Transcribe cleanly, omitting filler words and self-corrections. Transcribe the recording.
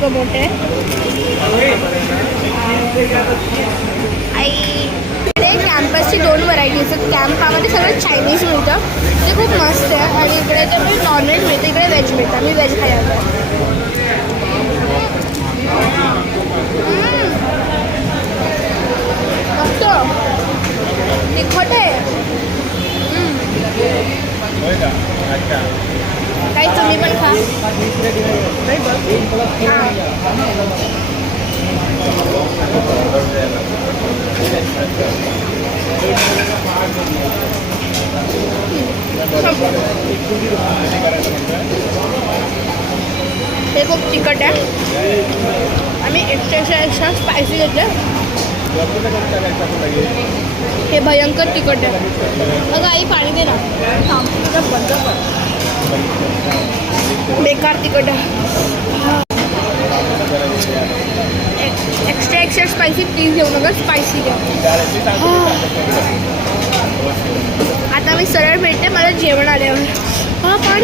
इतकं मोठं आहे. आई इकडे कॅम्पसची 2 व्हरायटी असतात. कॅम्पामध्ये सगळं चायनीज मिळतं, ते खूप मस्त आहे. आणि इकडे ते मी नॉनव्हेज मिळतं, इकडे व्हेज मिळतं. मी व्हेज खायला मस्त तिखट आहे. काही तुम्ही पण खा. हे खूप तिखट आहे. आम्ही एक्स्ट्रा स्पायसी घेतलं. हे भयंकर तिखट आहे. अगं आई पाणी दे ना. बेकार तिखट आहे. एक्स्ट्रा स्पायसी प्लीज घेऊ नका. स्पायसी घ्या. आता मी सरळ भेटते मला जेवण आल्यावर. हा पाणी